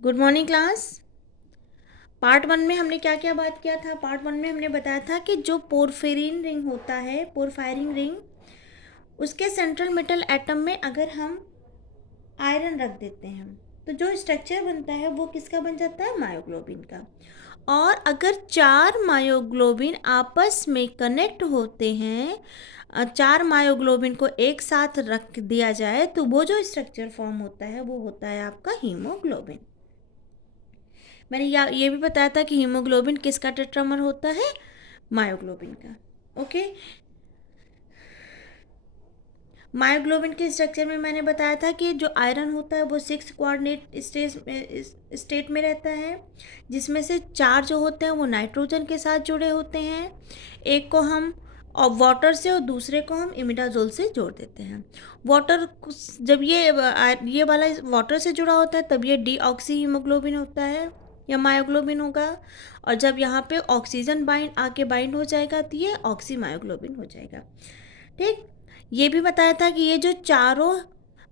Good morning class. Part one में हमने क्या क्या बात किया था? पार्ट वन में हमने बताया था कि जो पोरफिरिन रिंग होता है, पोरफायरिन रिंग, उसके सेंट्रल मेटल एटम में अगर हम आयरन रख देते हैं तो जो स्ट्रक्चर बनता है वो किसका बन जाता है? मायोग्लोबिन का। और अगर चार मायोग्लोबिन आपस में कनेक्ट होते हैं, चार मायोग्लोबिन को एक साथ रख दिया जाए तो वो जो स्ट्रक्चर फॉर्म होता है वो होता है आपका हीमोग्लोबिन। मैंने ये भी बताया था कि हीमोग्लोबिन किसका टेट्रामर होता है? मायोग्लोबिन का। ओके। मायोग्लोबिन के स्ट्रक्चर में मैंने बताया था कि जो आयरन होता है वो 6 कोऑर्डिनेट स्टेट में रहता है, जिसमें से 4 जो होते हैं वो नाइट्रोजन के साथ जुड़े होते हैं। एक को हम और वाटर से और दूसरे को हम इमिडाजोल से जोड़ देते हैं। वाटर, जब ये वाला वाटर से जुड़ा होता है तब ये डीऑक्सी हीमोग्लोबिन होता है या मायोग्लोबिन होगा, और जब यहाँ पे ऑक्सीजन बाइंड हो जाएगा तो ये ऑक्सी मायोग्लोबिन हो जाएगा। ठीक। ये भी बताया था कि ये जो चारों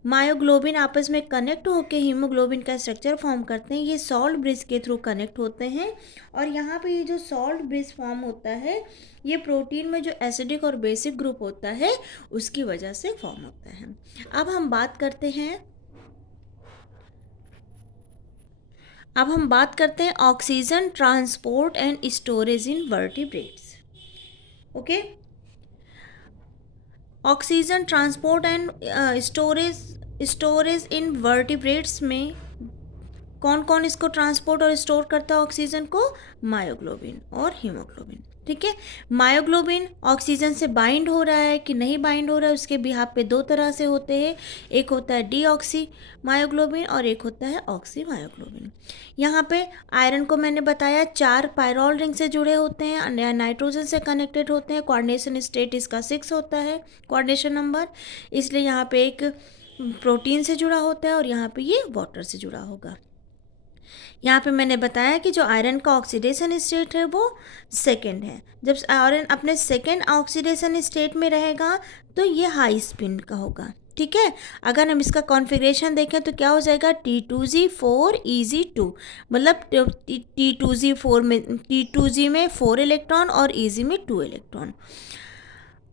मायोग्लोबिन आपस में कनेक्ट होकर हीमोग्लोबिन का स्ट्रक्चर फॉर्म करते हैं, ये सॉल्ट ब्रिज के थ्रू कनेक्ट होते हैं। और यहाँ पे ये जो सॉल्ट ब्रिज फॉर्म होता है ये प्रोटीन में जो एसिडिक और बेसिक ग्रुप होता है उसकी वजह से फॉर्म होता है। अब हम बात करते हैं oxygen transport and storage in vertebrates. Okay. Oxygen transport and storage in vertebrates में कौन कौन इसको ट्रांसपोर्ट और स्टोर करता है ऑक्सीजन को? मायोग्लोबिन और हीमोग्लोबिन। ठीक है। मायोग्लोबिन ऑक्सीजन से बाइंड हो रहा है कि नहीं बाइंड हो रहा है उसके बिहाफ पे दो तरह से होते हैं। एक होता है डीऑक्सी मायोग्लोबिन और एक होता है ऑक्सी मायोग्लोबिन। यहाँ पे आयरन को मैंने बताया 4 पायरोल रिंग से जुड़े होते हैं, नाइट्रोजन से कनेक्टेड होते हैं। कोऑर्डिनेशन स्टेट इसका 6 होता है, कोऑर्डिनेशन नंबर, इसलिए यहाँ पे एक प्रोटीन से जुड़ा होता है और यहाँ पे ये वाटर से जुड़ा होगा। यहाँ पे मैंने बताया कि जो आयरन का ऑक्सीडेशन स्टेट है वो सेकंड है। जब आयरन अपने सेकंड ऑक्सीडेशन स्टेट में रहेगा तो ये हाई स्पिन का होगा। ठीक है। अगर हम इसका कॉन्फ़िगरेशन देखें तो क्या हो जाएगा? T2Z4 EZ2, मतलब T2Z में 4 इलेक्ट्रॉन और EZ में 2 इलेक्ट्रॉन।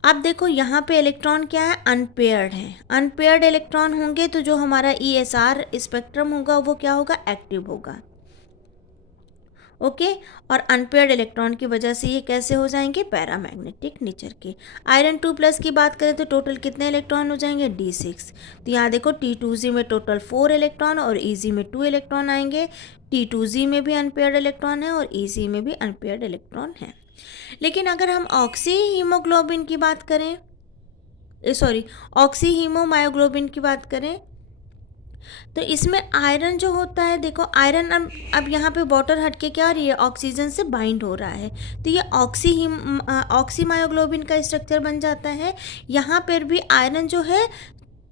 अब देखो यहाँ पे इलेक्ट्रॉन क्या है? अनपेयर्ड है। अनपेयर्ड इलेक्ट्रॉन होंगे तो जो हमारा ESR स्पेक्ट्रम होगा वो क्या होगा? एक्टिव होगा। ओके। और अनपेयर्ड इलेक्ट्रॉन की वजह से ये कैसे हो जाएंगे? पैरामैग्नेटिक नेचर के। आयरन 2+ की बात करें तो टोटल कितने इलेक्ट्रॉन हो जाएंगे? D6। तो यहाँ देखो T2Z में टोटल 4 इलेक्ट्रॉन और EZ में 2 इलेक्ट्रॉन आएंगे। T2Z में भी अनपेयर्ड इलेक्ट्रॉन है और EZ में भी अनपेयर्ड इलेक्ट्रॉन है। लेकिन अगर हम ऑक्सी हीमोग्लोबिन की बात करें, सॉरी, ऑक्सी हीमोमायोग्लोबिन की बात करें तो इसमें आयरन जो होता है, देखो आयरन अब यहाँ पे वाटर हटके क्या आ रही है? ऑक्सीजन से बाइंड हो रहा है, तो ये ऑक्सी मायोग्लोबिन का स्ट्रक्चर बन जाता है। यहाँ पर भी आयरन जो है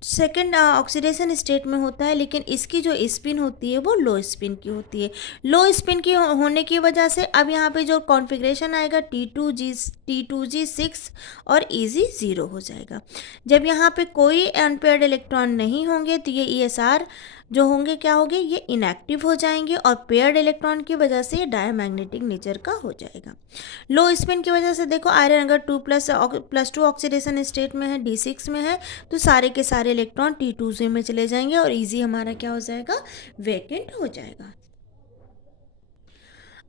सेकेंड ऑक्सीडेशन स्टेट में होता है, लेकिन इसकी जो स्पिन होती है वो लो स्पिन की होती है। लो स्पिन की होने की वजह से अब यहाँ पे जो कॉन्फ़िगरेशन आएगा T2G6 और EZ0 हो जाएगा। जब यहाँ पे कोई अनपेयर्ड इलेक्ट्रॉन नहीं होंगे तो ये ESR जो होंगे क्या होंगे? ये इनएक्टिव हो जाएंगे और पेयर्ड इलेक्ट्रॉन की वजह से ये डायमैग्नेटिक नेचर का हो जाएगा। लो स्पिन की वजह से देखो आयरन अगर 2+2 ऑक्सीडेशन स्टेट में है, D6 में है, तो सारे के सारे इलेक्ट्रॉन T2Z में चले जाएंगे और EZ हमारा क्या हो जाएगा? वैकेंट हो जाएगा।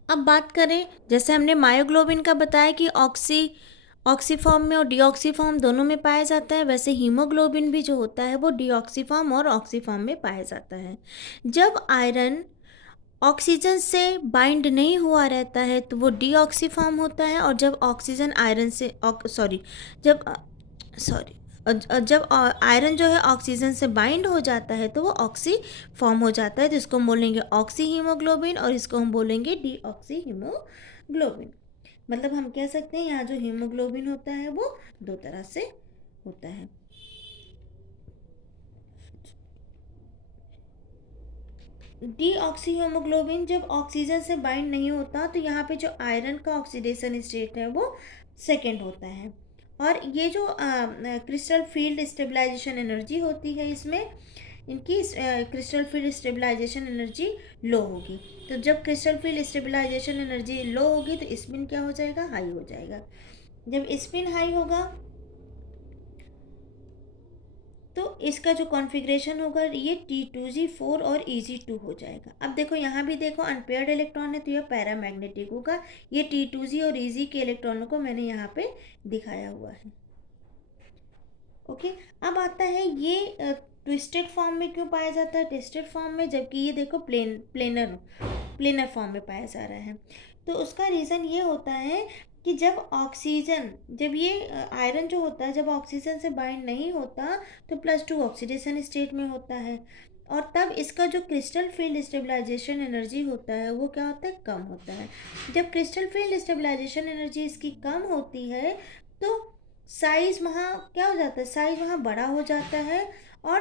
अब बात करें, जैसे हमने मायोग्लोबिन का बताया कि ऑक्सी फॉर्म में और डीऑक्सी फॉर्म दोनों में पाया जाता है, वैसे हीमोग्लोबिन भी जो होता है वो डीऑक्सी फॉर्म और ऑक्सी फॉर्म में पाया जाता है। जब आयरन ऑक्सीजन से बाइंड नहीं हुआ रहता है तो वो डीऑक्सी फॉर्म होता है, और जब ऑक्सीजन आयरन से सॉरी जब सॉरी जब आयरन जो है ऑक्सीजन से बाइंड हो जाता है तो वो ऑक्सी फॉर्म हो जाता है, तो इसको हम बोलेंगे ऑक्सी हीमोग्लोबिन और इसको हम बोलेंगे डीऑक्सी हीमोग्लोबिन। मतलब हम कह सकते हैं यहाँ जो हीमोग्लोबिन होता है वो दो तरह से होता है। डीऑक्सी हीमोग्लोबिन जब ऑक्सीजन से बाइंड नहीं होता तो यहाँ पे जो आयरन का ऑक्सीडेशन स्टेट है वो सेकेंड होता है। और ये जो क्रिस्टल फील्ड स्टेबलाइजेशन एनर्जी होती है इसमें, इनकी crystal field stabilization energy low होगी। तो जब crystal field stabilization energy low होगी तो स्पिन क्या हो जाएगा, हाई हो जाएगा। जब स्पिन हाई होगा तो इसका जो कॉन्फ़िगरेशन होगा ये T2Z4 और EZ2 हो जाएगा। अब देखो यहाँ भी देखो अनपेयर्ड इलेक्ट्रॉन है तो यह पैरामैग्नेटिक होगा। ये T2Z और EZ के इलेक्ट्रॉनों को मैंने यहाँ पे दिखाया हुआ है। ओके, अब आता है ये ट्विस्टेड फॉर्म में क्यों पाया जाता है, ट्विस्टेड फॉर्म में, जबकि ये देखो प्लेनर फॉर्म में पाया जा रहा है। तो उसका रीज़न ये होता है कि जब ये आयरन जो होता है जब ऑक्सीजन से बाइंड नहीं होता तो +2 ऑक्सीडेशन स्टेट में होता है, और तब इसका जो क्रिस्टल फील्ड स्टेबलाइजेशन एनर्जी होता है वो क्या होता है, कम होता है। जब क्रिस्टल फील्ड स्टेबलाइजेशन एनर्जी इसकी कम होती है तो साइज वहाँ क्या हो जाता है, साइज वहाँ बड़ा हो जाता है, और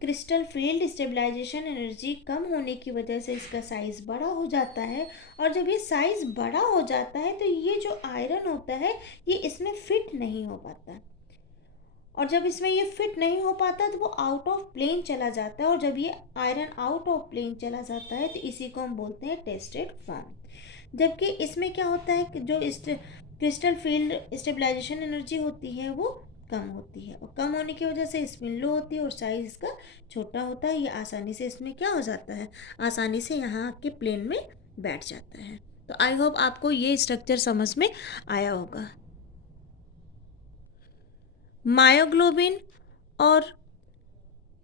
क्रिस्टल फील्ड स्टेबलाइजेशन एनर्जी कम होने की वजह से इसका साइज़ बड़ा हो जाता है। और जब ये साइज़ बड़ा हो जाता है तो ये जो आयरन होता है ये इसमें फिट नहीं हो पाता, और जब इसमें ये फिट नहीं हो पाता तो वो आउट ऑफ प्लेन चला जाता है, और जब ये आयरन आउट ऑफ प्लेन चला जाता है तो इसी को हम बोलते हैं टेस्टेड फॉर्म। जबकि इसमें क्या होता है कि जो क्रिस्टल फील्ड स्टेबलाइजेशन एनर्जी होती है वो कम होती है, और कम होने की वजह से स्पिन लो होती है और साइज इसका छोटा होता है। ये आसानी से इसमें क्या हो जाता है, आसानी से यहाँ के प्लेन में बैठ जाता है। तो आई होप आपको ये स्ट्रक्चर समझ में आया होगा। मायोग्लोबिन और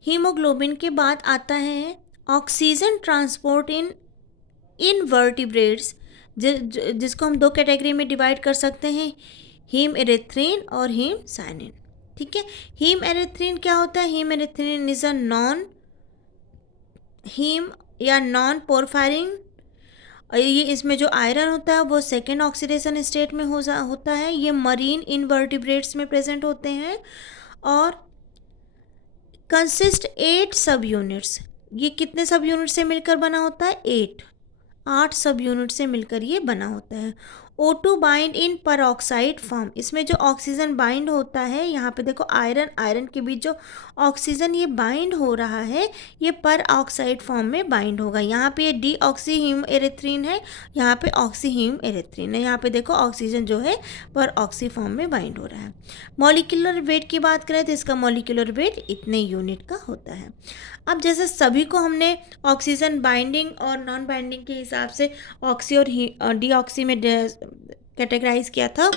हीमोग्लोबिन के बाद आता है ऑक्सीजन ट्रांसपोर्ट इन इनवर्टिब्रेट्स, जिसको हम दो कैटेगरी में डिवाइड कर सकते हैं, हीम एरिथ्रिन और हीम साइनिन। ठीक है, हीम एरिथ्रिन क्या होता है, hemerythrin is a non heme या नॉन पोरफायरिन, और ये इसमें जो आयरन होता है वो सेकेंड ऑक्सीडेशन स्टेट में होता है। ये मरीन इनवर्टिब्रेट्स में प्रेजेंट होते हैं और कंसिस्ट 8 सब यूनिट्स। ये कितने सब यूनिट से मिलकर बना होता है, 8 सब यूनिट से मिलकर ये बना होता है। O2 बाइंड इन परऑक्साइड फॉर्म, इसमें जो ऑक्सीजन बाइंड होता है, यहाँ पे देखो आयरन के बीच जो ऑक्सीजन ये बाइंड हो रहा है ये पर ऑक्साइड फॉर्म में बाइंड होगा। यहाँ पे ये डी ऑक्सी हीम एरिथ्रिन है, यहाँ पे ऑक्सी हीम एरिथ्रिन है। यहाँ पे देखो ऑक्सीजन जो है पर ऑक्सी फॉर्म में बाइंड हो रहा है। मॉलिक्यूलर वेट की बात करें तो इसका मॉलिक्यूलर वेट इतने यूनिट का होता है। अब जैसे सभी को हमने ऑक्सीजन बाइंडिंग और नॉन बाइंडिंग के हिसाब से ऑक्सी और डी ऑक्सी में कैटेगराइज किया था,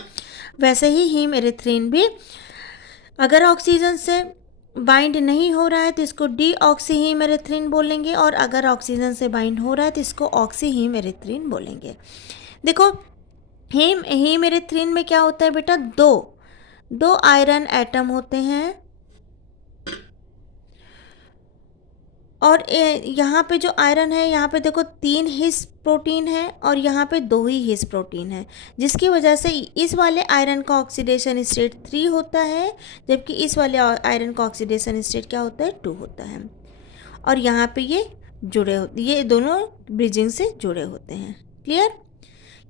वैसे ही हीम एरिथ्रिन भी अगर ऑक्सीजन से बाइंड नहीं हो रहा है तो इसको डी ऑक्सी हीम एरिथ्रिन बोलेंगे, और अगर ऑक्सीजन से बाइंड हो रहा है तो इसको ऑक्सी हीम एरिथ्रिन बोलेंगे। देखो हीम एरिथ्रिन में क्या होता है बेटा, दो आयरन एटम होते हैं, और यहाँ पे जो आयरन है यहाँ पे देखो 3 हिस प्रोटीन है और यहाँ पे 2 ही हिस प्रोटीन है, जिसकी वजह से इस वाले आयरन का ऑक्सीडेशन स्टेट 3 होता है, जबकि इस वाले आयरन का ऑक्सीडेशन स्टेट क्या होता है, 2 होता है। और यहाँ पे ये दोनों ब्रिजिंग से जुड़े होते हैं। क्लियर।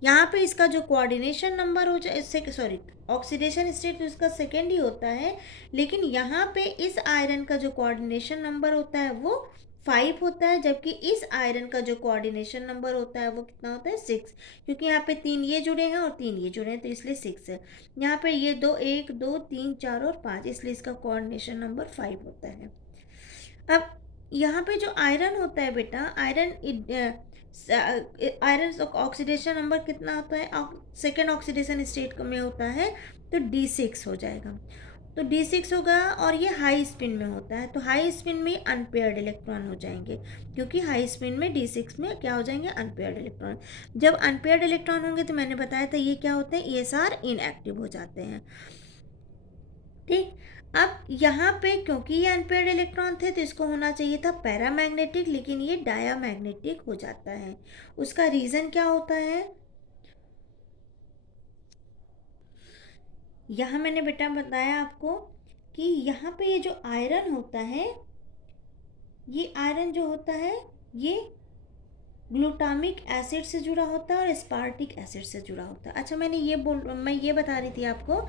यहाँ पे इसका जो कोऑर्डिनेशन नंबर हो जाए, ऑक्सीडेशन स्टेट इसका सेकेंड ही होता है, लेकिन यहाँ पे इस आयरन का जो कोऑर्डिनेशन नंबर होता है वो 5 होता है, जबकि इस आयरन का जो कोऑर्डिनेशन नंबर होता है वो कितना होता है, 6, क्योंकि यहाँ पे 3 ये जुड़े हैं और 3 ये जुड़े हैं तो इसलिए 6 है। यहाँ पे ये 1 2 3 4 और 5, इसलिए इसका कोऑर्डिनेशन नंबर 5 होता है। अब यहाँ पे जो आयरन होता है बेटा, आयरन ऑक्सीडेशन नंबर कितना होता है, सेकेंड ऑक्सीडेशन स्टेट में होता है तो D6 हो जाएगा। तो D6 होगा और ये हाई स्पिन में होता है, तो हाई स्पिन में अनपेयर्ड इलेक्ट्रॉन हो जाएंगे, क्योंकि हाई स्पिन में D6 में क्या हो जाएंगे, अनपेयर्ड इलेक्ट्रॉन। जब अनपेयर्ड इलेक्ट्रॉन होंगे तो मैंने बताया था ये क्या होते हैं, ESR इनएक्टिव हो जाते हैं। ठीक। अब यहाँ पे क्योंकि ये अनपेयर्ड इलेक्ट्रॉन थे तो इसको होना चाहिए था पैरामैग्नेटिक, लेकिन ये डायामैग्नेटिक हो जाता है। उसका रीज़न क्या होता है, यहाँ मैंने बेटा बताया आपको कि यहाँ पे ये जो आयरन होता है, ये आयरन जो होता है ये ग्लूटामिक एसिड से जुड़ा होता है और स्पार्टिक एसिड से जुड़ा होता है। अच्छा मैं ये बता रही थी आपको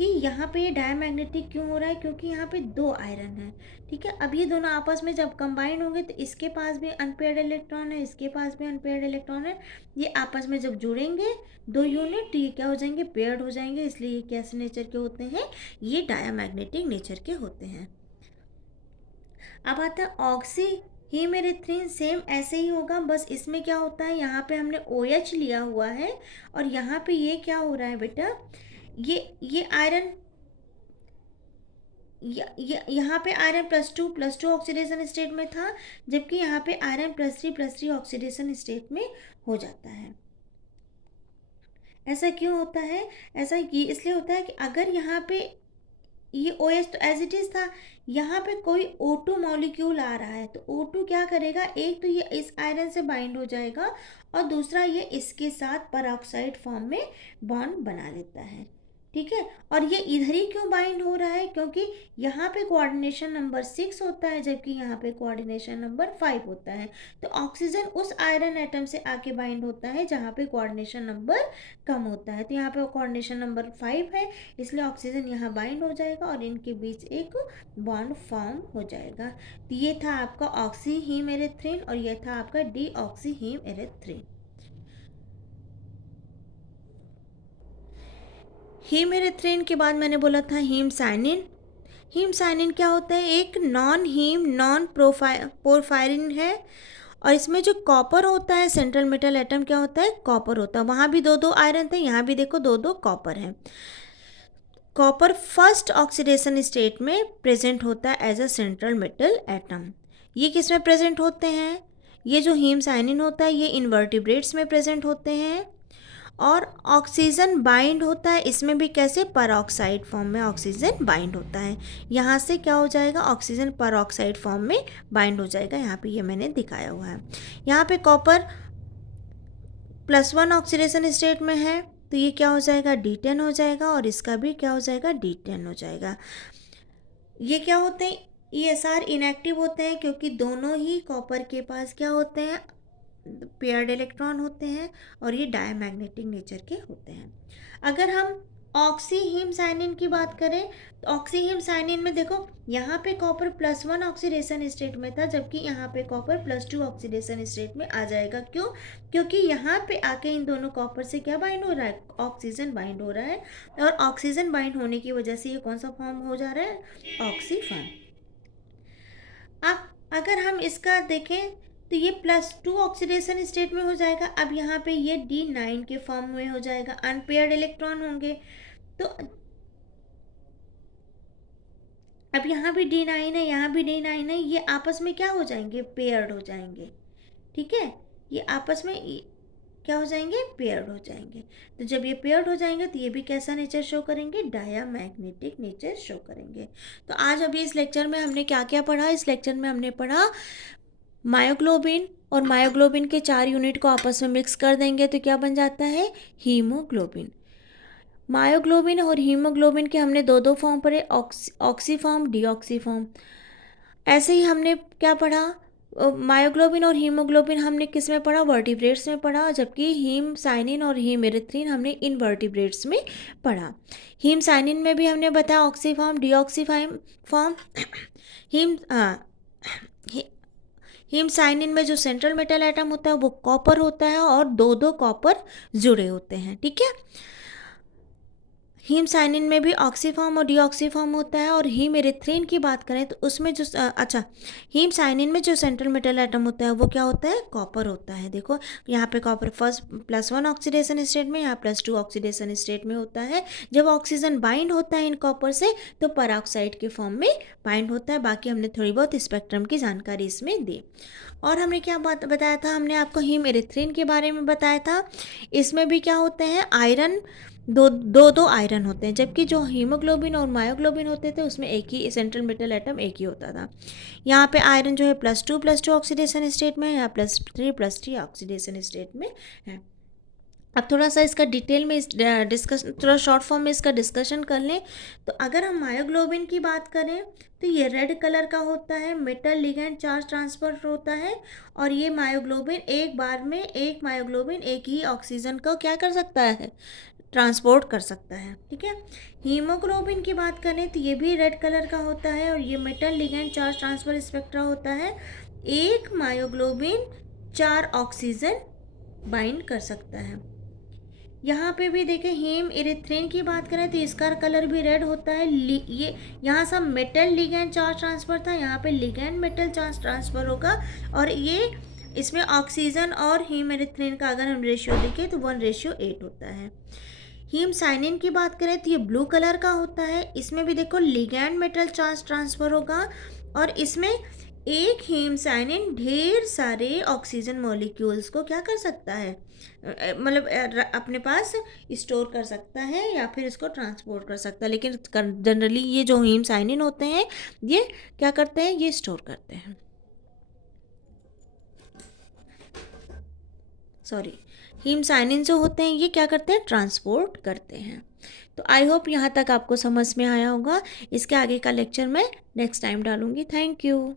कि यहाँ पे ये डायमैग्नेटिक क्यों हो रहा है, क्योंकि यहाँ पे 2 आयरन है, ठीक है। अब ये दोनों आपस में जब कंबाइन होंगे तो इसके पास भी अनपेयर्ड इलेक्ट्रॉन है, इसके पास भी अनपेयर्ड इलेक्ट्रॉन है, ये आपस में जब जुड़ेंगे 2 यूनिट तो ये क्या हो जाएंगे, पेयर्ड हो जाएंगे, इसलिए ये कैसे नेचर के होते हैं, ये डायमैग्नेटिक नेचर के होते हैं। अब आता है ऑक्सी हीमेरिथ्रिन, सेम ऐसे ही होगा, बस इसमें क्या होता है, यहाँ पे हमने OH लिया हुआ है और यहाँ पे ये क्या हो रहा है बेटा, ये आयरन, यहाँ पे आयरन +2 ऑक्सीडेशन स्टेट में था, जबकि यहाँ पे आयरन +3 ऑक्सीडेशन स्टेट में हो जाता है। ऐसा क्यों होता है, ऐसा ये इसलिए होता है कि अगर यहाँ पे ये OH तो एज इट इज़ था, यहाँ पे कोई O2 मॉलिक्यूल आ रहा है, तो O2 क्या करेगा, एक तो ये इस आयरन से बाइंड हो जाएगा और दूसरा ये इसके साथ परऑक्साइड फॉर्म में बॉन्ड बना लेता है, ठीक है। और ये इधर ही क्यों बाइंड हो रहा है, क्योंकि यहाँ पे कोऑर्डिनेशन नंबर 6 होता है, जबकि यहाँ पे कोऑर्डिनेशन नंबर 5 होता है। तो ऑक्सीजन उस आयरन एटम से आके बाइंड होता है जहाँ पे कोऑर्डिनेशन नंबर कम होता है, तो यहाँ पे कोऑर्डिनेशन नंबर 5 है, इसलिए ऑक्सीजन यहाँ बाइंड हो जाएगा और इनके बीच एक बॉन्ड फॉर्म हो जाएगा। तो ये था आपका ऑक्सी हीम एरिथ्रिन और ये था आपका deoxy hemerythrin. Hemerythrin के बाद मैंने बोला था हीम साइनिन। हीम साइनिन क्या होता है, एक नॉन हीम नॉन पोरफायरिन है और इसमें जो कॉपर होता है, सेंट्रल मेटल एटम क्या होता है, कॉपर होता है। वहाँ भी 2 आयरन थे, यहाँ भी देखो 2 कॉपर हैं। कॉपर फर्स्ट ऑक्सीडेशन स्टेट में प्रेजेंट होता है as a central metal atom. ये किस में प्रेजेंट होते हैं, ये जो हीम साइनिन होता है ये इनवर्टिब्रेट्स में प्रेजेंट होते हैं और ऑक्सीजन बाइंड होता है इसमें भी कैसे, परऑक्साइड फॉर्म में ऑक्सीजन बाइंड होता है। यहाँ से क्या हो जाएगा, ऑक्सीजन परऑक्साइड फॉर्म में बाइंड हो जाएगा, यहाँ पे ये मैंने दिखाया हुआ है। यहाँ पे कॉपर +1 ऑक्सीडेशन स्टेट में है तो ये क्या हो जाएगा, D10 हो जाएगा और इसका भी क्या हो जाएगा, D10 हो जाएगा। ये क्या होते हैं, ESR इनएक्टिव होते हैं क्योंकि दोनों ही कॉपर के पास क्या होते हैं, पेयर्ड इलेक्ट्रॉन होते हैं और ये डायमैग्नेटिक नेचर के होते हैं। अगर हम ऑक्सी हीम साइनिन की बात करें तो ऑक्सी हीम साइनिन में देखो यहाँ पे कॉपर +1 ऑक्सीडेशन स्टेट में था, जबकि यहाँ पे कॉपर +2 ऑक्सीडेशन स्टेट में आ जाएगा। क्यों, क्योंकि यहाँ पे आके इन दोनों कॉपर से क्या बाइंड हो रहा है, ऑक्सीजन बाइंड हो रहा है और ऑक्सीजन बाइंड होने की वजह से ये कौन सा फॉर्म हो जा रहा है, ऑक्सी फॉर्म। अब अगर हम इसका देखें तो ये +2 ऑक्सीडेशन स्टेट में हो जाएगा। अब यहाँ पे ये D9 के फॉर्म में हो जाएगा, अनपेयर्ड इलेक्ट्रॉन होंगे। तो अब यहाँ भी D9 है, यहाँ भी D9 है, ये आपस में क्या हो जाएंगे, पेयर्ड हो जाएंगे, ठीक है। ये आपस में क्या हो जाएंगे, पेयर्ड हो जाएंगे। तो जब ये पेयर्ड हो जाएंगे तो ये भी कैसा नेचर शो करेंगे, डायमैग्नेटिक नेचर शो करेंगे। तो आज अभी इस लेक्चर में हमने क्या क्या पढ़ा, इस लेक्चर में हमने पढ़ा मायोग्लोबिन और मायोग्लोबिन के 4 यूनिट को आपस में मिक्स कर देंगे तो क्या बन जाता है, हीमोग्लोबिन। मायोग्लोबिन और हीमोग्लोबिन के हमने 2 फॉर्म पढ़े, ऑक्सी फॉर्म, डीऑक्सी फॉर्म। ऐसे ही हमने क्या पढ़ा, मायोग्लोबिन और हीमोग्लोबिन हमने किस में पढ़ा, वर्टिब्रेट्स में पढ़ा, जबकि हीम साइनिन और हीम एरिथ्रिन हमने इनवर्टिब्रेट्स में पढ़ा। हीम साइनिन में भी हमने बताया oxy form, deoxy form. Heme hemocyanin में जो सेंट्रल मेटल एटम होता है वो कॉपर होता है और 2 कॉपर जुड़े होते हैं, ठीक है। हीम साइनिन में भी ऑक्सीफॉर्म और डीऑक्सीफॉर्म होता है और हीम एरिथ्रिन की बात करें तो उसमें जो हीम साइनिन में जो सेंट्रल मेटल एटम होता है वो क्या होता है, कॉपर होता है। देखो यहाँ पे कॉपर फर्स्ट +1 ऑक्सीडेशन स्टेट में, यहाँ +2 ऑक्सीडेशन स्टेट में होता है। जब ऑक्सीजन बाइंड होता है इन कॉपर से तो परऑक्साइड के फॉर्म में बाइंड होता है। बाकी हमने थोड़ी बहुत स्पेक्ट्रम की जानकारी इसमें दी। और हमने क्या बात बताया था, हमने आपको हीम एरिथ्रिन के बारे में बताया था। इसमें भी क्या होते हैं, आयरन दो आयरन होते हैं, जबकि जो हीमोग्लोबिन और मायोग्लोबिन होते थे उसमें एक ही सेंट्रल मेटल एटम एक ही होता था। यहाँ पे आयरन जो है +2 ऑक्सीडेशन स्टेट में, या +3 ऑक्सीडेशन स्टेट में है। अब थोड़ा सा इसका डिटेल में डिस्कशन, थोड़ा शॉर्ट फॉर्म में इसका डिस्कशन कर लें। तो अगर हम मायोग्लोबिन की बात करें तो ये रेड कलर का होता है, मेटल लिगैंड चार्ज ट्रांसफर होता है, और ये मायोग्लोबिन एक बार में एक मायोग्लोबिन एक ही ऑक्सीजन को क्या कर सकता है, ट्रांसपोर्ट कर सकता है। ठीक है। हीमोग्लोबिन की बात करें तो ये भी रेड कलर का होता है और ये metal ligand charge transfer spectra होता है। एक मायोग्लोबिन 4 ऑक्सीजन बाइंड कर सकता है। यहाँ पे भी देखें, हीम इरिथ्रिन की बात करें तो इसका कलर भी रेड होता है। ये यहाँ सब मेटल लिगैंड चार्ज ट्रांसफर था, यहाँ पे लिगैंड मेटल चार्ज ट्रांसफर होगा, और ये इसमें ऑक्सीजन और हीम इरिथ्रिन का अगर हम रेशियो देखें तो 1:8 होता है। हीम साइनिन की बात करें तो ये ब्लू कलर का होता है, इसमें भी देखो लिगैंड मेटल चार्ज ट्रांसफर होगा, और इसमें एक हीम साइनिन ढेर सारे ऑक्सीजन मॉलिक्यूल्स को क्या कर सकता है, मतलब अपने पास स्टोर कर सकता है या फिर इसको ट्रांसपोर्ट कर सकता है। लेकिन जनरली ये जो हीम साइनिन होते हैं ये क्या करते हैं, ये स्टोर करते हैं, सॉरी, हीम साइनिन जो होते हैं ये क्या करते हैं, ट्रांसपोर्ट करते हैं। तो आई होप यहाँ तक आपको समझ में आया होगा। इसके आगे का लेक्चर मैं नेक्स्ट टाइम डालूंगी। Thank you.